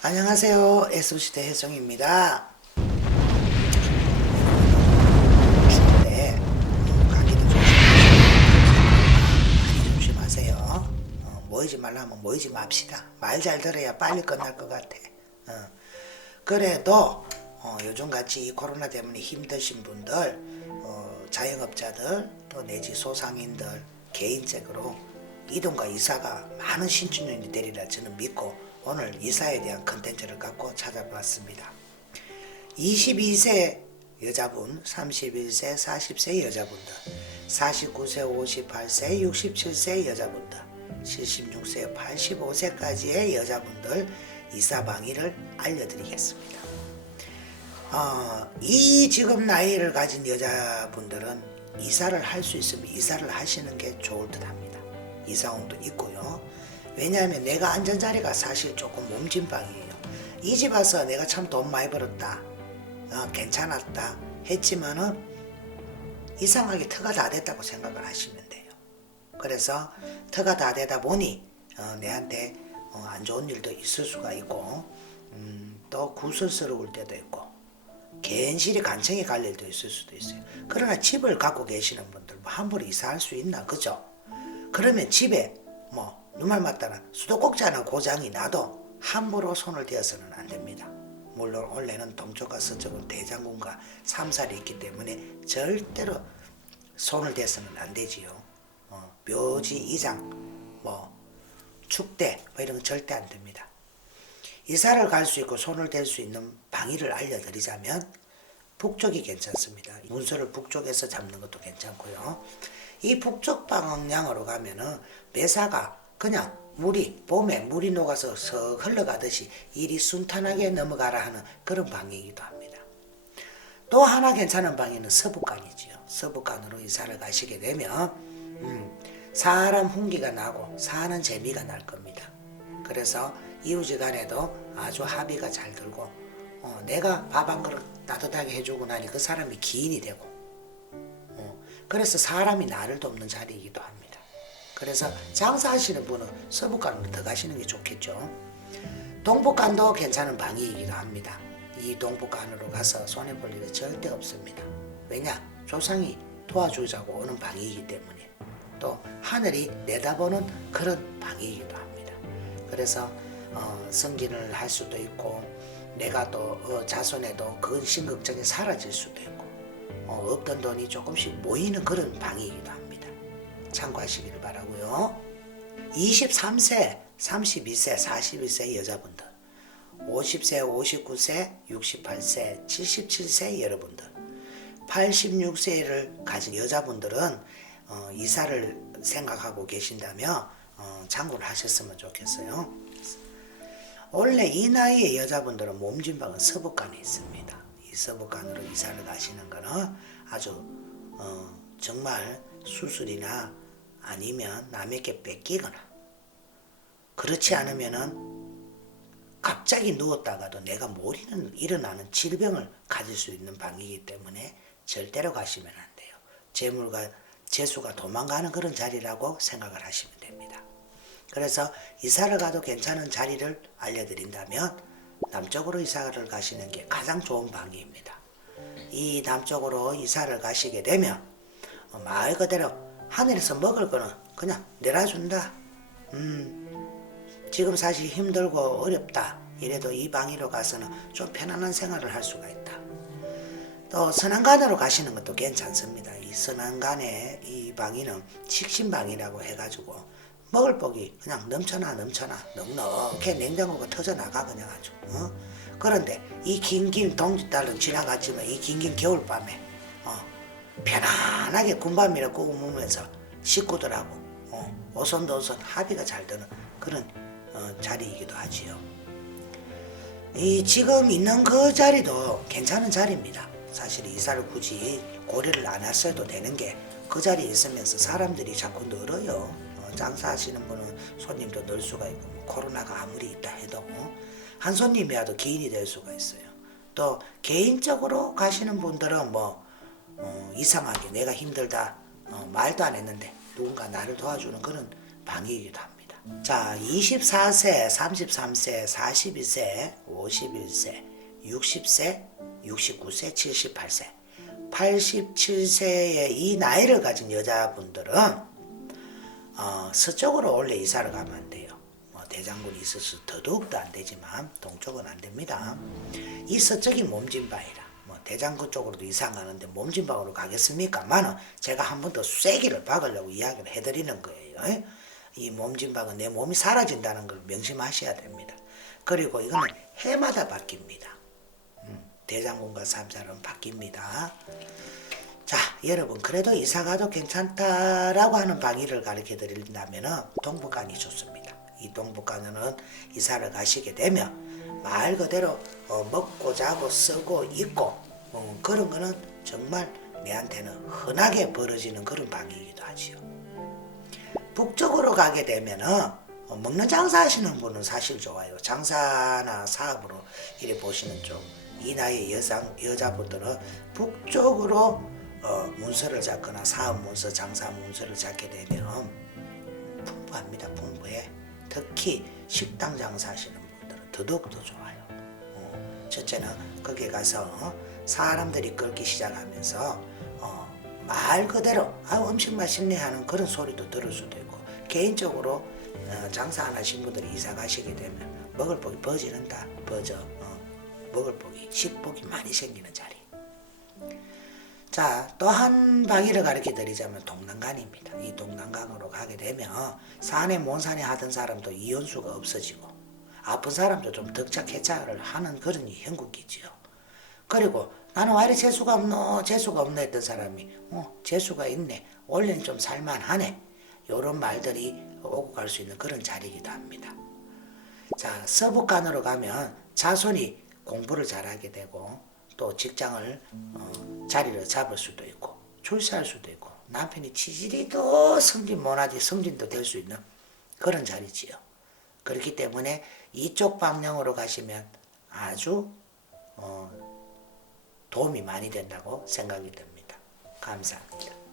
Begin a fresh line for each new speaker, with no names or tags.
안녕하세요. S시대 혜성입니다. 추운데 어. 많이 조심하세요. 어, 모이지 모이지 맙시다. 말 잘 들어야 빨리 끝날 것 같아. 어. 그래도 어, 요즘같이 이 코로나 때문에 힘드신 분들, 어, 자영업자들, 또 내지 소상인들 개인적으로 이동과 이사가 많은 신춘년이 되리라 저는 믿고 오늘 이사에 대한 컨텐츠를 갖고 찾아봤습니다. 22세 여자분, 31세, 40세 여자분들, 49세, 58세, 67세 여자분들, 76세, 85세까지의 여자분들 이사 방위를 알려드리겠습니다. 어, 이 지금 나이를 가진 여자분들은 이사를 할 수 있으면 이사를 하시는 게 좋을 듯 합니다. 이사운도 있고요. 왜냐하면 내가 앉은 자리가 사실 조금 몸진 방이에요. 이 집 와서 내가 참 돈 많이 벌었다. 어, 괜찮았다. 했지만은 이상하게 터가 다 됐다고 생각을 하시면 돼요. 그래서 터가 다 되다 보니 어, 내한테 어, 안 좋은 일도 있을 수가 있고 음, 또 구설스러울 때도 있고 괜시리 간청이 갈 일도 있을 수도 있어요. 그러나 집을 갖고 계시는 분들 뭐 함부로 이사할 수 있나 그죠? 그러면 집에 뭐 누말 맞다나 수도꼭지하나 고장이 나도 함부로 손을 대어서는 안 됩니다. 물론 원래는 동쪽과 서쪽은 대장군과 삼살이 있기 때문에 절대로 손을 대서는 안 되지요. 어, 묘지 이장 뭐 축대 뭐 이런 건 절대 안 됩니다. 이사를 갈 수 있고 손을 댈 수 있는 방위를 알려드리자면 북쪽이 괜찮습니다. 문서를 북쪽에서 잡는 것도 괜찮고요. 이 북쪽 방향으로 가면은 매사가 그냥 물이 봄에 물이 녹아서 서 흘러가듯이 일이 순탄하게 넘어가라 하는 그런 방이기도 합니다. 또 하나 괜찮은 방에는 서북간이지요. 서북간으로 이사를 가시게 되면 음, 사람 훈기가 나고 사는 재미가 날 겁니다. 그래서 이웃지간에도 아주 합의가 잘 들고 어, 내가 밥 한 그릇 따뜻하게 해주고 나니 그 사람이 기인이 되고 어, 그래서 사람이 나를 돕는 자리이기도 합니다. 그래서 장사하시는 분은 서북간으로 더 가시는 게 좋겠죠. 동북간도 괜찮은 방이기도 합니다. 이 동북간으로 가서 손해볼 일은 절대 없습니다. 왜냐? 조상이 도와주자고 오는 방이기 때문에 또 하늘이 내다보는 그런 방이기도 합니다. 그래서 어, 승진을 할 수도 있고 내가 또 어, 자손에도 근심 걱정이 사라질 수도 있고 어, 없던 돈이 조금씩 모이는 그런 방이기도 합니다. 참고하시기를 바라고요. 23세, 32세, 41세 여자분들, 50세, 59세, 68세, 77세 여러분들, 86세를 가진 여자분들은 어, 이사를 생각하고 계신다면 어, 참고를 하셨으면 좋겠어요. 원래 이 나이의 여자분들은 몸진방은 서북간에 있습니다. 이 서북간으로 이사를 가시는 거는 아주 어, 정말 수술이나 아니면 남에게 뺏기거나 그렇지 않으면은 갑자기 누웠다가도 내가 모르는 일어나는 질병을 가질 수 있는 방이기 때문에 절대로 가시면 안 돼요. 재물과 재수가 도망가는 그런 자리라고 생각을 하시면 됩니다. 그래서 이사를 가도 괜찮은 자리를 알려드린다면 남쪽으로 이사를 가시는 게 가장 좋은 방이입니다. 이 남쪽으로 이사를 가시게 되면 어, 말 그대로 하늘에서 먹을 거는 그냥 내려준다. 음, 지금 사실 힘들고 어렵다. 이래도 이 방위로 가서는 좀 편안한 생활을 할 수가 있다. 또 선안간으로 가시는 것도 괜찮습니다. 이 선안간의 이 방위는 식신방이라고 해가지고 먹을 복이 그냥 넘쳐나 넘쳐나 넉넉해 냉장고가 터져 나가 그냥 아주. 어? 그런데 이 긴긴 동짓달은 지나갔지만 이 긴긴 겨울밤에 어, 편안하게 군밤이라 꾸면서 식구들하고 어, 오손도손 합의가 잘 되는 그런 어, 자리이기도 하지요. 이 지금 있는 그 자리도 괜찮은 자리입니다. 사실 이사를 굳이 고려를 안 했어도 되는 게 그 자리에 있으면서 사람들이 자꾸 늘어요. 어, 장사하시는 분은 손님도 늘 수가 있고 뭐 코로나가 아무리 있다 해도 어, 한 손님이라도 기인이 될 수가 있어요. 또 개인적으로 가시는 분들은 뭐 어, 이상하게 내가 힘들다 어, 말도 안 했는데 누군가 나를 도와주는 그런 방이기도 합니다. 자, 24세, 33세, 42세, 51세, 60세, 69세, 78세, 87세의 이 나이를 가진 여자분들은 어, 서쪽으로 원래 이사를 가면 안 돼요. 뭐 대장군이 있어서 더더욱도 안 되지만 동쪽은 안 됩니다. 이 서쪽이 몸진방이라 뭐 대장군 쪽으로도 이사 가는데 몸진방으로 가겠습니까 만은 제가 한 번 더 쐐기를 박으려고 이야기를 해드리는 거예요. 이 몸진방은 내 몸이 사라진다는 걸 명심하셔야 됩니다. 그리고 이거는 해마다 바뀝니다. 음, 대장군과 삼살은 바뀝니다. 자, 여러분 그래도 이사 가도 괜찮다라고 하는 방위를 가르쳐 드린다면은 동북간이 좋습니다. 이 동북간은 이사를 가시게 되면 말 그대로 어, 먹고 자고 쓰고 입고 어, 그런 거는 정말 내한테는 흔하게 벌어지는 그런 방이기도 하지요. 북쪽으로 가게 되면은 어, 먹는 장사 하시는 분은 사실 좋아요. 장사나 사업으로 이래 보시는 쪽. 이 나이의 여성, 여자분들은 북쪽으로 어, 문서를 잡거나 사업 문서, 장사 문서를 잡게 되면 풍부합니다. 풍부해. 특히 식당 장사하시는 분들은 더더욱더 좋아요. 어, 첫째는 거기 가서 어, 사람들이 끓기 시작하면서 어, 말 그대로 아 음식 맛있네 하는 그런 소리도 들을 수도 있고 개인적으로 어, 장사 안 하신 분들이 이사 가시게 되면 먹을 복이 버지는다 버져 어, 먹을 복이 식복이 많이 생기는 자리 자, 또 한 방위를 가르쳐 드리자면 동남간입니다. 이 동남간으로 가게 되면 산에 몬산에 하던 사람도 이혼수가 없어지고 아픈 사람도 좀 덕착해차를 하는 그런 형국이지요. 그리고 나는 왜 이리 재수가 없노 재수가 없노 했던 사람이 어 재수가 있네 원래는 좀 살만하네 요런 말들이 오고 갈 수 있는 그런 자리이기도 합니다. 자 서북간으로 가면 자손이 공부를 잘하게 되고 또 직장을 어, 자리를 잡을 수도 있고 출세할 수도 있고 남편이 치질이도 성진 못하지 성진도 될 수 있는 그런 자리지요. 그렇기 때문에 이쪽 방향으로 가시면 아주 어, 도움이 많이 된다고 생각이 듭니다. 감사합니다.